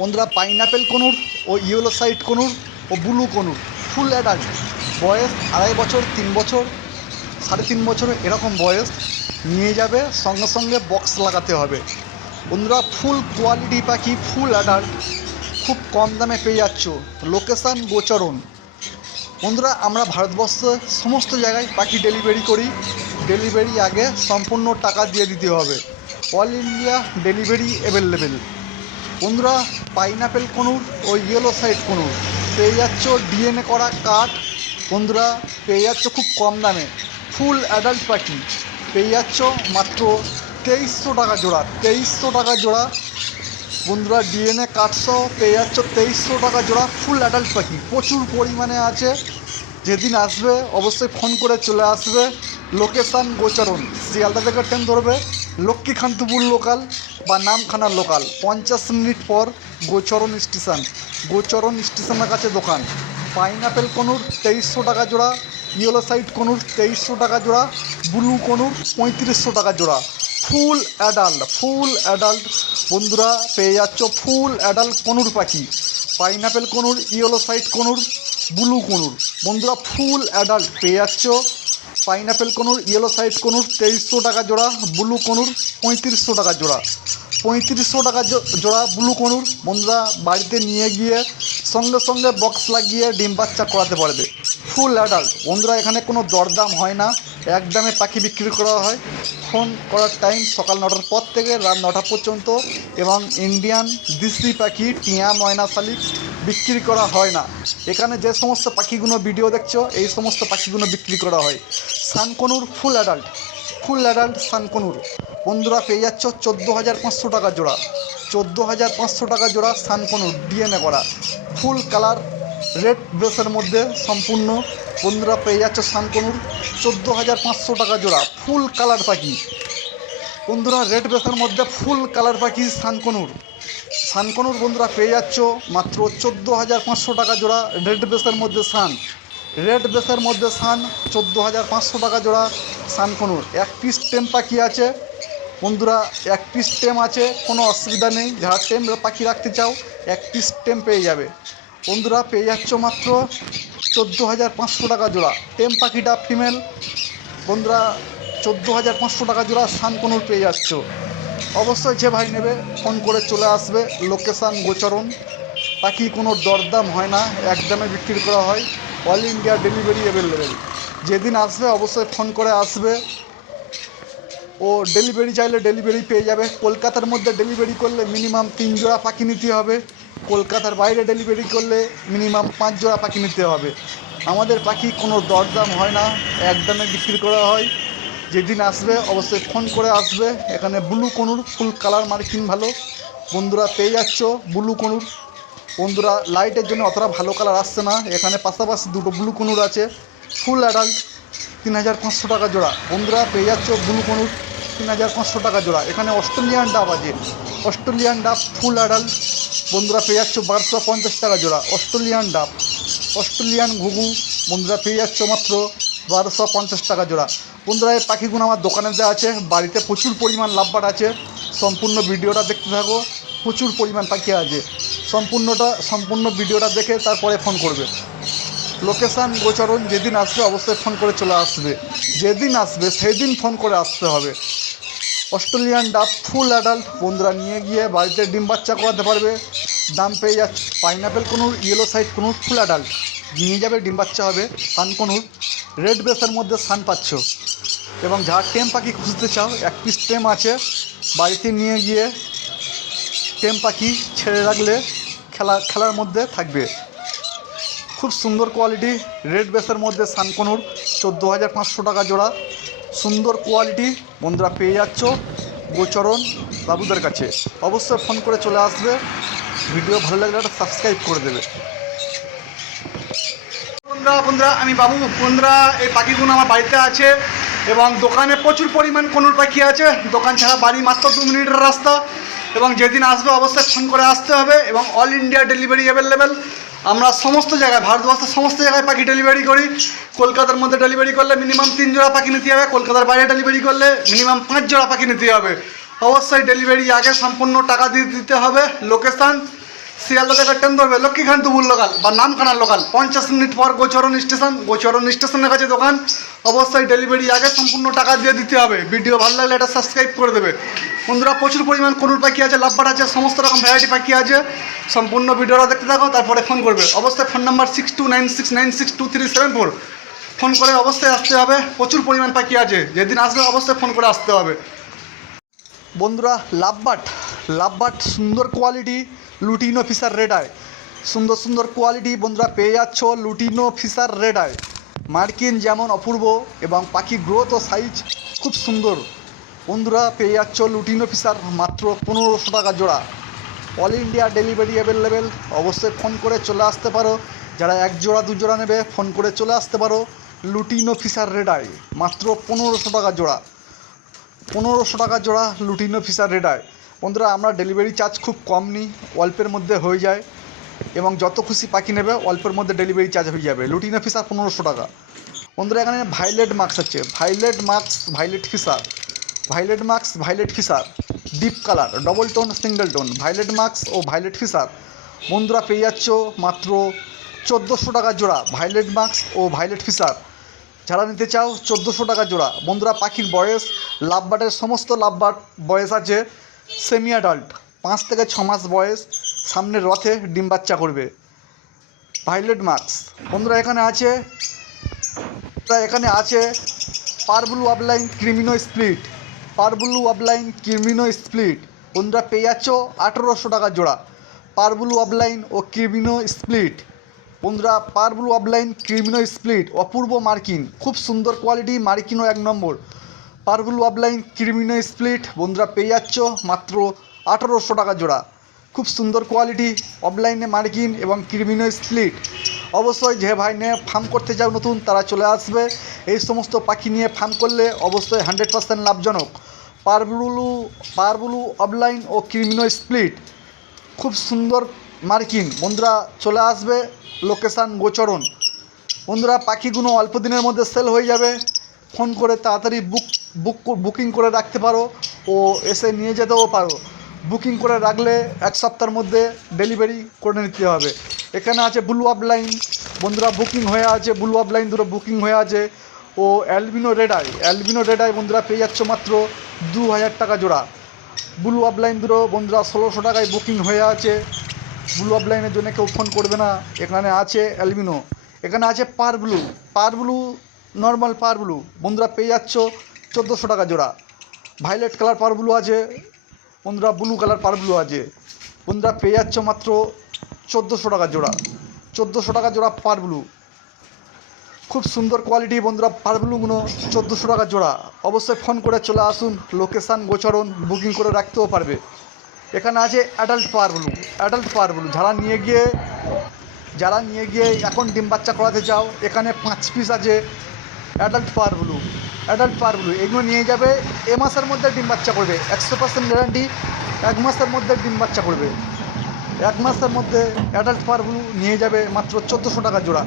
বন্ধুরা pineapple conure ও yellow side conure ও ব্লু কনুর, ফুল অ্যাডাল্ট বয়স আড়াই বছর, তিন বছর, সাড়ে তিন বছর, এরকম বয়স, নিয়ে যাবে, সঙ্গে সঙ্গে বক্স লাগাতে হবে। বন্ধুরা ফুল কোয়ালিটি পাখি ফুল অ্যাডাল্ট খুব কম দামে পেয়ে যাচ্ছ। লোকেশান গোচরণ। বন্ধুরা আমরা ভারতবর্ষে সমস্ত জায়গায় পাখি ডেলিভারি করি। ডেলিভারি আগে সম্পূর্ণ টাকা দিয়ে দিতে হবে। অল ইন্ডিয়া ডেলিভারি অ্যাভেলেবেল বন্ধুরা পাইনাপেল কনুর ও ইয়েলো সাইড কনুর। পেয়ে যাচ্ছ ডিএনএ করা কাঠ। বন্ধুরা, পেয়ে যাচ্ছ খুব কম দামে। ফুল অ্যাডাল্ট পাখি। পেয়ে যাচ্ছ মাত্র তেইশশো টাকা জোড়া, তেইশশো টাকা জোড়া। বন্ধুরা ডিএনএ কাঠসহ পেয়ে যাচ্ছ তেইশশো টাকা জোড়া ফুল অ্যাডাল্ট পাখি। প্রচুর পরিমাণে আছে। যেদিন আসবে, অবশ্যই ফোন করে চলে আসবে। লোকেশান গোচারণ। শিয়ালদা থেকে ট্রেন ধরবে। লক্ষ্মীকান্তপুর লোকাল বা নামখানার লোকাল। পঞ্চাশ মিনিট পর গোচরণ স্টেশন। গোচরণ স্টেশনের কাছে দোকান। পাইনাপেল কনুর তেইশশো টাকা জোড়া, ইয়েলো সাইড কনুর তেইশশো টাকা জোড়া, ব্লু কনুর পঁয়ত্রিশশো টাকা জোড়া। Full adult full adult. বন্ধুরা, পেয়ে যাচ্ছ ফুল অ্যাডাল্ট কনুর পাখি। Pineapple conure, yellow side conure, blue conure. বন্ধুরা, ফুল অ্যাডাল্ট পেয়ে যাচ্ছ pineapple conure yellow side conure, তেইশশো টাকা জোড়া ব্লু কনুর, পঁয়ত্রিশশো টাকা জোড়া। পঁয়ত্রিশশো টাকা জোড়া ব্লু কনুর। বন্ধুরা, বাড়িতে নিয়ে গিয়ে, সঙ্গে সঙ্গে বক্স লাগিয়ে ডিম বাচ্চা করাতে পারবে ফুল অ্যাডাল্ট বন্ধুরা, এখানে কোনো দরদাম হয় না। এক দামে পাখি বিক্রি করা হয়। ফোন করার টাইম সকাল নটার পর থেকে রাত নটা পর্যন্ত। এবং ইন্ডিয়ান দিশি পাখি, টিয়া, ময়না শালিক বিক্রি করা হয় না। এখানে যে সমস্ত পাখিগুলো ভিডিও দেখছ, এই সমস্ত পাখিগুলো বিক্রি করা হয়। Sun conure full adult full adult sun conure. বন্ধুরা পেয়ে যাচ্ছ চোদ্দ হাজার পাঁচশো টাকা জোড়া। চোদ্দ হাজার পাঁচশো টাকা জোড়া সানকনুর ডিএনএ করা। ফুল কালার রেড বেসের মধ্যে সম্পূর্ণ। বন্ধুরা পেয়ে যাচ্ছ সানকনুর চোদ্দ হাজার পাঁচশো টাকা জোড়া। ফুল কালার পাখি। বন্ধুরা রেড বেসের মধ্যে ফুল কালার পাখি সানকনুর। সানকনুর বন্ধুরা পেয়ে যাচ্ছ মাত্র চোদ্দ হাজার পাঁচশো টাকা জোড়া রেড বেসের মধ্যে সান। রেড বেসের মধ্যে সান, চোদ্দ হাজার পাঁচশো টাকা জোড়া সানকনুর। এক পিস টেম পাখি আছে। বন্ধুরা, এক পিস টেম আছে, কোনো অসুবিধা নেই। যারা টেম পাখি রাখতে চাও, এক পিস টেম পেয়ে যাবে। বন্ধুরা, পেয়ে যাচ্ছ মাত্র চোদ্দ হাজার পাঁচশো টাকা জোড়া। টেম পাখিটা ফিমেল বন্ধুরা, চোদ্দ হাজার পাঁচশো টাকা জোড়া সানকনুর পেয়ে যাচ্ছ। অবশ্যই যে ভাই নেবে, ফোন করে চলে আসবে লোকেশান গোচরণ। পাখি কোনো দরদাম হয় না এক দামে বিক্রি করা হয়। অল ইন্ডিয়া ডেলিভারি অ্যাভেলেবেল যেদিন আসবে, অবশ্যই ফোন করে আসবে। ও ডেলিভারি চাইলে ডেলিভারি পেয়ে যাবে। কলকাতার মধ্যে ডেলিভারি করলে মিনিমাম তিন জোড়া পাখি নিতে হবে। কলকাতার বাইরে ডেলিভারি করলে মিনিমাম পাঁচ জোড়া পাখি নিতে হবে। আমাদের পাখি কোনো দরদাম হয় না, একদমে বিক্রি করা হয়। যেদিন আসবে, অবশ্যই ফোন করে আসবে। এখানে blue conure full colour marking ভালো। বন্ধুরা পেয়ে যাচ্ছ ব্লু কনুর। বন্ধুরা লাইটের জন্য অতটা ভালো কালার আসছে না। এখানে পাশাপাশি দুটো ব্লু কনুর আছে। ফুল অ্যাডাল্ট তিন হাজার পাঁচশো টাকা জোড়া। বন্ধুরা পেয়ে যাচ্ছ ব্লু কনুর, তিন হাজার পাঁচশো টাকা জোড়া। এখানে অস্ট্রেলিয়ান ডাব আছে। অস্ট্রেলিয়ান ডাব ফুল অ্যাডাল্ট বন্ধুরা পেয়ে যাচ্ছ বারোশো পঞ্চাশ টাকা জোড়া। অস্ট্রেলিয়ান ডাব, অস্ট্রেলিয়ান ঘুঘু। বন্ধুরা পেয়ে যাচ্ছ মাত্র বারোশো পঞ্চাশ টাকা জোড়া। বন্ধুরা, এই পাখিগুলো আমার দোকানে দেওয়া আছে। বাড়িতে প্রচুর পরিমাণ লাভবার আছে। সম্পূর্ণ ভিডিওটা দেখতে থাকো। প্রচুর পরিমাণ পাখি আছে। সম্পূর্ণটা, সম্পূর্ণ ভিডিওটা দেখে তারপরে ফোন করবে। লোকেশান গোচরণ, যেদিন আসবে অবশ্যই ফোন করে চলে আসবে। যেদিন আসবে সেই দিন ফোন করে আসতে হবে। অস্ট্রেলিয়ান ডাব ফুল অ্যাডাল্ট, বন্ধুরা, নিয়ে গিয়ে বাড়িতে ডিম বাচ্চা করাতে পারবে। দাম পেয়ে যাচ্ছে pineapple conure, yellow side conure, full adult. নিয়ে যাবে ডিম বাচ্চা হবে, সান কনুর। রেড বেসের মধ্যে সান পাচ্ছ। এবং যারা টেম পাখি খুঁজতে চাও, এক পিস টেম আছে। বাড়িতে নিয়ে গিয়ে টেম পাখি ছেড়ে রাখলে খেলা, খেলার মধ্যে থাকবে। খুব সুন্দর কোয়ালিটি রেড বেসের মধ্যে সানকনুর চোদ্দ হাজার পাঁচশো টাকা জোড়া। সুন্দর কোয়ালিটি বন্ধুরা পেয়ে যাচ্ছ গোচরণ বাবুদের কাছে। অবশ্যই ফোন করে চলে আসবে। ভিডিও ভালো লাগলে একটা সাবস্ক্রাইব করে দেবে। বন্ধুরা বন্ধুরা, আমি বাবু, বন্ধুরা, এই পাখিগুলো আমার বাড়িতে আছে এবং দোকানে প্রচুর পরিমাণ কনুর পাখি আছে। দোকান ছাড়া বাড়ি মাত্র দু মিনিটের রাস্তা এবং যেদিন আসবে অবশ্যই ফোন করে আসতে হবে এবং অল ইন্ডিয়া ডেলিভারি অ্যাভেলেবেল আমরা সমস্ত জায়গায়, ভারতবর্ষের সমস্ত জায়গায় পাখি ডেলিভারি করি। কলকাতার মধ্যে ডেলিভারি করলে মিনিমাম তিন জোড়া পাখি নিতে হবে। কলকাতার বাইরে ডেলিভারি করলে মিনিমাম পাঁচ জোড়া পাখি নিতে হবে। অবশ্যই ডেলিভারি আগে সম্পূর্ণ টাকা দিয়ে দিতে হবে। লোকেশান শিয়ালদা থেকে ট্রেন ধরবে। লক্ষ্মীকান্তপুর লোকাল, বা নামখানার লোকাল। পঞ্চাশ মিনিট পর গোচরণ স্টেশন, গোচরণ স্টেশনের কাছে দোকান। অবশ্যই ডেলিভারি আগে সম্পূর্ণ টাকা দিয়ে দিতে হবে। ভিডিও ভালো লাগলে এটা সাবস্ক্রাইব করে দেবে। বন্ধুরা, প্রচুর পরিমাণ কনুর পাখি আছে, লাভবার আছে, সমস্ত রকম ভ্যারাইটি পাখি আছে। সম্পূর্ণ ভিডিওটা দেখতে থাকো, তারপরে ফোন করবে। অবশ্যই phone number six two nine six nine six two three seven four phone করে অবশ্যই আসতে হবে। প্রচুর পরিমাণ পাখি আছে। যেদিন আসবে, অবশ্যই ফোন করে আসতে হবে। বন্ধুরা লাভবাট লাভবাট, সুন্দর quality lutino Fischer red eye সুন্দর সুন্দর কোয়ালিটি বন্ধুরা পেয়ে যাচ্ছ লুটিনো ফিসার রেড আয় মার্কিন যেমন অপূর্ব এবং পাখি গ্রোথ ও সাইজ খুব সুন্দর। বন্ধুরা পেয়ে যাচ্ছ লুটিনো ফিসার মাত্র পনেরোশো টাকা জোড়া। অল ইন্ডিয়া ডেলিভারি অ্যাভেলেবেল অবশ্যই ফোন করে চলে আসতে পারো। যারা এক জোড়া, দু জোড়া নেবে ফোন করে চলে আসতে পারো। লুটিনো ফিসার আয় মাত্র পনেরোশো টাকা জোড়া। পনেরোশো টাকা জোড়া লুটিনো ফিসার রেডায় বন্ধুরা, আমরা ডেলিভারি চার্জ খুব কম নিই, অল্পের মধ্যে হয়ে যায় এবং যত খুশি পাখি নেবে, অল্পের মধ্যে ডেলিভারি চার্জ হয়ে যাবে। লুটিনো ফিসার পনেরোশো টাকা। বন্ধুরা, এখানে ভাইলেট মার্কস আছে। Violet marks violet Fischer violet marks violet Fischer deep colour double tone single tone violet marks ও ভাইলেট ফিসার বন্ধুরা, পেয়ে যাচ্ছ মাত্র চোদ্দোশো টাকা জোড়া। ভাইলেট মার্কস ও ভাইলেট ফিসার যারা নিতে চাও, চোদ্দোশো টাকা জোড়া। বন্ধুরা, পাখির বয়স লাভবার্ডের সমস্ত লাভবার্ড বয়স আছে সেমি অ্যাডাল্ট পাঁচ থেকে ছ মাস বয়স সামনের রথে ডিম বাচ্চা করবে। ভাইলেট মার্কস বন্ধুরা, এখানে আছে এখানে আছে parblue opaline creamino split parblue opaline creamino split বন্ধুরা, পেয়ে যাচ্ছ আঠেরোশো টাকা জোড়া। পারবুলু অফলাইন ও ক্রিমিনো স্প্লিট বন্ধুরা পারবুলু অফলাইন ক্রিমিনো স্প্লিট অপূর্ব মার্কিন খুব সুন্দর কোয়ালিটি মার্কিনও এক নম্বর। পারবুলু অফলাইন ক্রিমিনো স্প্লিট, বন্ধুরা পেয়ে যাচ্ছ মাত্র আঠেরোশো টাকা জোড়া। খুব সুন্দর কোয়ালিটি অফলাইনে মার্কিন এবং ক্রিমিনো স্প্লিট। অবশ্যই যে ভাই নিয়ে ফার্ম করতে চাও নতুন, তারা চলে আসবে। এই সমস্ত পাখি নিয়ে ফার্ম করলে অবশ্যই হান্ড্রেড পার্সেন্ট লাভজনক। পারবুলু পারবুলু অফলাইন ও ক্রিমিনো স্প্লিট। খুব সুন্দর মার্কিন। বন্ধুরা চলে আসবে লোকেশান গোচরণ। বন্ধুরা পাখিগুলো অল্প দিনের মধ্যে সেল হয়ে যাবে। ফোন করে তাড়াতাড়ি বুক বুক বুকিং করে রাখতে পারো ও এসে নিয়ে যেতেও পারো। বুকিং করে রাখলে এক সপ্তাহের মধ্যে ডেলিভারি করে নিতে হবে। এখানে আছে ব্লু আপ লাইন বন্ধুরা বুকিং হয়ে আছে ব্লু আপ লাইন দুটো বুকিং হয়ে আছে। ও albino red eye albino red eye বন্ধুরা পেয়ে যাচ্ছ মাত্র দু হাজার টাকা জোড়া। ব্লু আপ লাইন দুটো বন্ধুরা ষোলোশো টাকায় বুকিং হয়ে আছে। ব্লু আপ লাইনের জন্য কেউ ফোন করবে না। এখানে আছে অ্যালবিনো এখানে আছে par blue par blue normal par blue বন্ধুরা পেয়ে যাচ্ছ চোদ্দোশো টাকা জোড়া। ভাইলেট কালার পার ব্লু আছে বন্ধুরা ব্লু কালার পার ব্লু আছে। বন্ধুরা পেয়ে যাচ্ছ মাত্র চোদ্দোশো টাকা জোড়া। চোদ্দোশো টাকা জোড়া পার ব্লু খুব সুন্দর কোয়ালিটি বন্ধুরা পার ব্লুগুলো চোদ্দোশো টাকা জোড়া। অবশ্যই ফোন করে চলে আসুন লোকেশান গোচরণ বুকিং করে রাখতেও পারবে। এখানে আছে adult power blue adult power blue যারা নিয়ে গিয়ে, যারা নিয়ে গিয়ে এখন ডিম বাচ্চা করাতে চাও, এখানে পাঁচ পিস আছে adult power blue adult power blue এগুলো নিয়ে যাবে, এ মাসের মধ্যে ডিম বাচ্চা করবে। একশো পার্সেন্ট গ্যারান্টি এক মাসের মধ্যে ডিম বাচ্চা করবে। এক মাসের মধ্যে অ্যাডাল্ট পাওয়ার ব্লু নিয়ে যাবে মাত্র চোদ্দোশো টাকা জোড়া।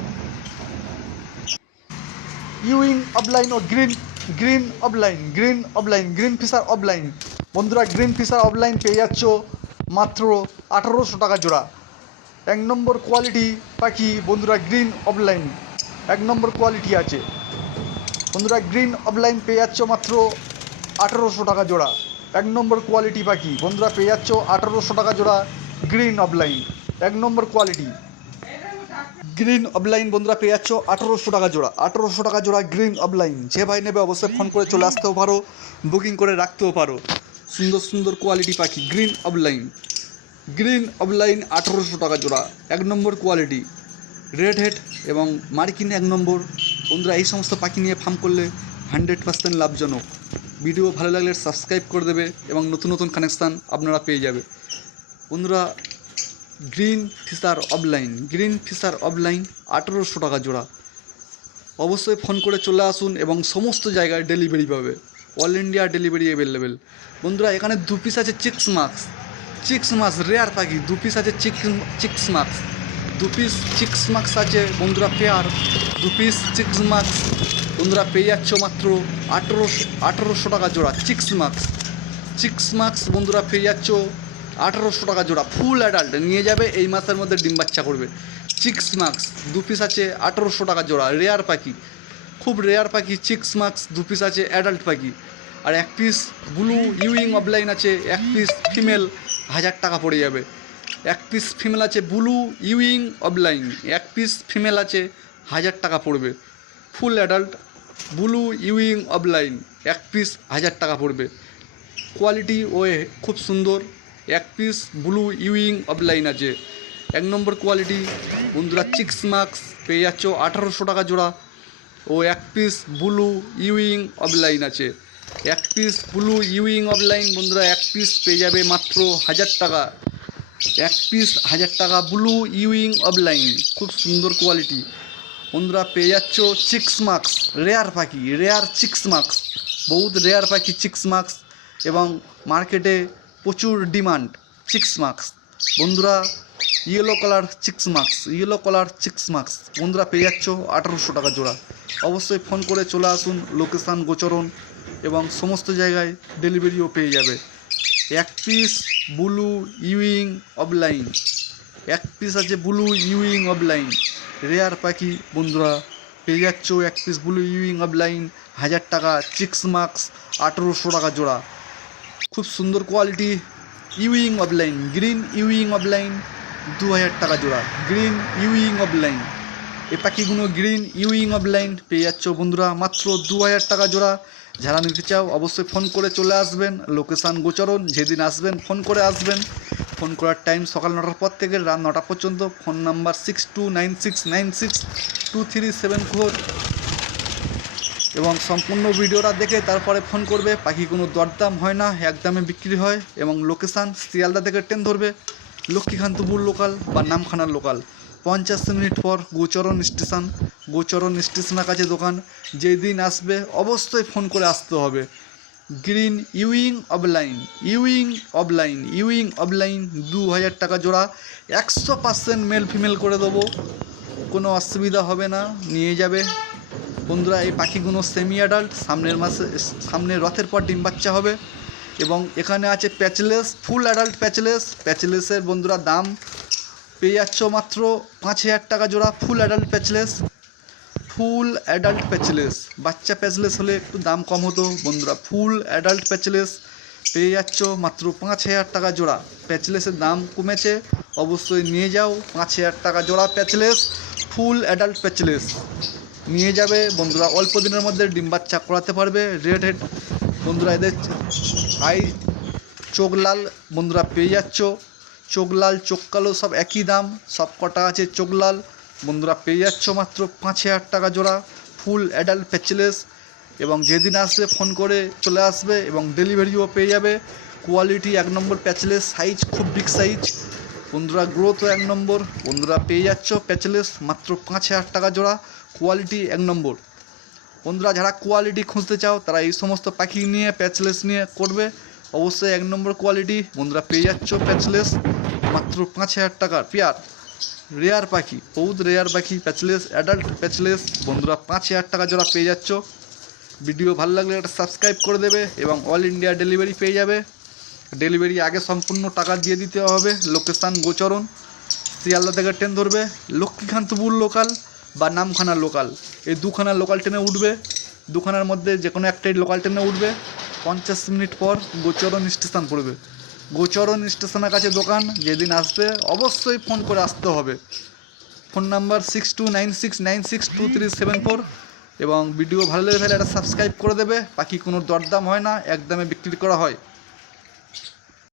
ইউইং অফলাইন ও green green opaline green opaline green Fischer opaline বন্ধুরা গ্রিন ফিশার অফলাইন পেয়ে যাচ্ছ মাত্র আঠারোশো টাকা জোড়া। এক নম্বর কোয়ালিটি পাখি, বন্ধুরা গ্রিন অফলাইন এক নম্বর কোয়ালিটি আছে। বন্ধুরা, গ্রিন অফলাইন পেয়ে যাচ্ছ মাত্র আঠারোশো টাকা জোড়া। এক নম্বর কোয়ালিটি পাখি বন্ধুরা পেয়ে যাচ্ছ আঠারোশো টাকা জোড়া গ্রিন অফলাইন। এক নম্বর কোয়ালিটি গ্রিন অফলাইন, বন্ধুরা পেয়ে যাচ্ছ আঠারোশো টাকা জোড়া। আঠারোশো টাকা জোড়া গ্রিন অফলাইন। যে ভাই নেবে অবশ্যই ফোন করে চলে আসতেও পারো বুকিং করে রাখতেও পারো। সুন্দর সুন্দর কোয়ালিটি পাখি, গ্রিন অফলাইন। গ্রিন অফলাইন আঠারোশো টাকা জোড়া। এক নম্বর কোয়ালিটি রেড হেড এবং মার্কিন এক নম্বর। বন্ধুরা, এই সমস্ত পাখি নিয়ে ফার্ম করলে হান্ড্রেড পার্সেন্ট লাভজনক। ভিডিও ভালো লাগলে সাবস্ক্রাইব করে দেবে এবং নতুন নতুন কানেকশান আপনারা পেয়ে যাবে। বন্ধুরা green Fischer opaline green Fischer opaline আঠেরোশো টাকা জোড়া। অবশ্যই ফোন করে চলে আসুন এবং সমস্ত জায়গায় ডেলিভারি পাবে। অল ইন্ডিয়া ডেলিভারি অ্যাভেলেবেল বন্ধুরা, এখানে দু পিস আছে chicks mask chicks marks rare পাখি। দু পিস আছে চিক চিক্স মার্কস দু পিস চিক্স মার্কস আছে বন্ধুরা পেয়ার দু পিস চিক্স মার্কস বন্ধুরা পেয়ে যাচ্ছ মাত্র আঠেরোশো আঠেরোশো টাকা জোড়া চিক্স মার্কস চিক্স মার্কস বন্ধুরা পেয়ে যাচ্ছ আঠারোশো টাকা জোড়া। ফুল অ্যাডাল্ট নিয়ে যাবে, এই মাসের মধ্যে ডিম বাচ্চা করবে। চিক্স মাক্স দু পিস আছে আঠারোশো টাকা জোড়া। রেয়ার পাখি। খুব রেয়ার পাখি চিক্স মাক্স দু পিস আছে অ্যাডাল্ট পাখি। আর এক পিস ব্লু ইউইং অফলাইন আছে, এক পিস ফিমেল হাজার টাকা পড়ে যাবে। এক পিস ফিমেল আছে ব্লু ইউইং অফলাইন এক পিস ফিমেল আছে, হাজার টাকা পড়বে। Full adult blue euwing opaline এক পিস হাজার টাকা পড়বে। কোয়ালিটি ও খুব সুন্দর। এক পিস ব্লু ইউইং অফলাইন আছে। এক নম্বর কোয়ালিটি বন্ধুরা চিক্স মার্কস পেয়ে যাচ্ছ আঠারোশো টাকা জোড়া। ও এক পিস ব্লু ইউইং অফলাইন আছে। এক পিস ব্লু ইউইং অফলাইন বন্ধুরা এক পিস পেয়ে যাবে মাত্র হাজার টাকা। এক পিস হাজার টাকা ব্লু ইউইং অফলাইন খুব সুন্দর কোয়ালিটি বন্ধুরা, পেয়ে যাচ্ছ চিক্স মার্কস রেয়ার পাখি রেয়ার চিক্স মার্কস বহুত রেয়ার পাখি চিক্স মার্কস এবং মার্কেটে প্রচুর ডিমান্ড চিক্স মার্কস বন্ধুরা yellow colour chicks marks yellow colour chicks marks বন্ধুরা, পেয়ে যাচ্ছ আঠারোশো টাকা জোড়া। অবশ্যই ফোন করে চলে আসুন লোকেশান গোচরণ এবং সমস্ত জায়গায় ডেলিভারিও পেয়ে যাবে। এক পিস ব্লু ইউইং অফলাইন এক পিস আছে ব্লু ইউইং অফলাইন রেয়ার পাখি, বন্ধুরা, পেয়ে যাচ্ছ এক পিস ব্লু ইউইং অফলাইন হাজার টাকা চিক্স মার্কস আঠেরোশো টাকা জোড়া। খুব সুন্দর quality euwing opaline green euwing opaline দু হাজার টাকা জোড়া। গ্রিন ইউইং অফলাইন এ পাখিগুলো গ্রিন ইউইং অফলাইন পেয়ে যাচ্ছ বন্ধুরা। মাত্র দু হাজার টাকা জোড়া। যারা নিতে চাও, অবশ্যই ফোন করে চলে আসবেন। লোকেশান গোচরণ, যেদিন আসবেন ফোন করে আসবেন। ফোন করার টাইম সকাল নটার পর থেকে রাত নটা পর্যন্ত। Phone number six two nine six nine six two three seven four এবং সম্পূর্ণ ভিডিওটা দেখে তারপরে ফোন করবে। পাখি কোনো দরদাম হয় না একদমে বিক্রি হয়। এবং লোকেশান শিয়ালদা থেকে ট্রেন ধরবে। লক্ষ্মীকান্তপুর লোকাল বা নামখানার লোকাল পঞ্চাশ মিনিট পর গোচরণ স্টেশন, গোচরণ স্টেশনের কাছে দোকান। যেই দিন আসবে অবশ্যই ফোন করে আসতে হবে। গ্রিন ইউইং অফলাইন ইউইং অফলাইন ইউইং অফলাইন দু হাজার টাকা জোড়া। একশো পার্সেন্ট মেল ফিমেল করে দেবো। কোনো অসুবিধা হবে না, নিয়ে যাবে। বন্ধুরা, এই পাখিগুলো সেমি অ্যাডাল্ট সামনের মাসে সামনে রথের পর ডিম বাচ্চা হবে। এবং এখানে আছে প্যাচলেস ফুল অ্যাডাল্ট প্যাচলেস প্যাচলেসের বন্ধুরা দাম পেয়ে যাচ্ছ মাত্র পাঁচ হাজার টাকা জোড়া full adult patchless full adult patchless বাচ্চা প্যাচলেস হলে একটু দাম কম হতো। বন্ধুরা ফুল অ্যাডাল্ট প্যাচলেস পেয়ে যাচ্ছ মাত্র পাঁচ হাজার টাকা জোড়া। প্যাচলেসের দাম কমেছে, অবশ্যই নিয়ে যাও। পাঁচ হাজার টাকা জোড়া প্যাচলেস ফুল অ্যাডাল্ট প্যাচলেস নিয়ে যাবে। বন্ধুরা, অল্প দিনের মধ্যে ডিম বাচ্চা করাতে পারবে। রেড হেড বন্ধুরা, এদের আই চোখ লাল, বন্ধুরা, পেয়ে যাচ্ছ। চোখ লাল চোখ কালো সব একই দাম। সব কটা আছে চোখ লাল বন্ধুরা পেয়ে যাচ্ছ মাত্র পাঁচ হাজার টাকা জোড়া। ফুল অ্যাডাল্ট প্যাচলেস এবং যেদিন আসবে ফোন করে চলে আসবে এবং ডেলিভারিও পেয়ে যাবে। কোয়ালিটি এক নম্বর প্যাচলেস সাইজ খুব বিগ সাইজ বন্ধুরা গ্রোথও এক নম্বর। বন্ধুরা পেয়ে যাচ্ছ প্যাচলেস মাত্র পাঁচ হাজার টাকা জোড়া। কোয়ালিটি এক নম্বর। বন্ধুরা যারা কোয়ালিটি খুঁজতে চাও, তারা এই সমস্ত পাখি নিয়ে প্যাচলেস নিয়ে করবে। অবশ্যই এক নম্বর কোয়ালিটি বন্ধুরা পেয়ে যাচ্ছ প্যাচলেস মাত্র পাঁচ হাজার টাকার পেয়ার। রেয়ার পাখি বহুত রেয়ার পাখি, প্যাচলেস, অ্যাডাল্ট প্যাচলেস। বন্ধুরা, পাঁচ হাজার টাকা জোড়া পেয়ে যাচ্ছ, ভিডিও ভালো লাগলে একটা সাবস্ক্রাইব করে দেবে এবং অল ইন্ডিয়া ডেলিভারি পেয়ে যাবে। ডেলিভারি আগে সম্পূর্ণ টাকা দিয়ে দিতে হবে। লোকেশান গোচরণ, শিয়ালদা থেকে ট্রেন ধরবে, লক্ষ্মীকান্তপুর লোকাল বা নামখানা লোকাল এই দুখানা লোকাল ট্রেনে উঠবে। দুখানার মধ্যে যে কোনো একটাই লোকাল ট্রেনে উঠবে। পঞ্চাশ মিনিট পর গোচরণ স্টেশন পড়বে। গোচরণ স্টেশনের কাছে দোকান, যেদিন আসবে অবশ্যই ফোন করে আসতে হবে। Phone number six two nine six nine six two three seven four এবং ভিডিও ভালো লেগে থাকলে একটা সাবস্ক্রাইব করে দেবে, বাকি কোনো দরদাম হয় না একদমে বিক্রি করা হয়।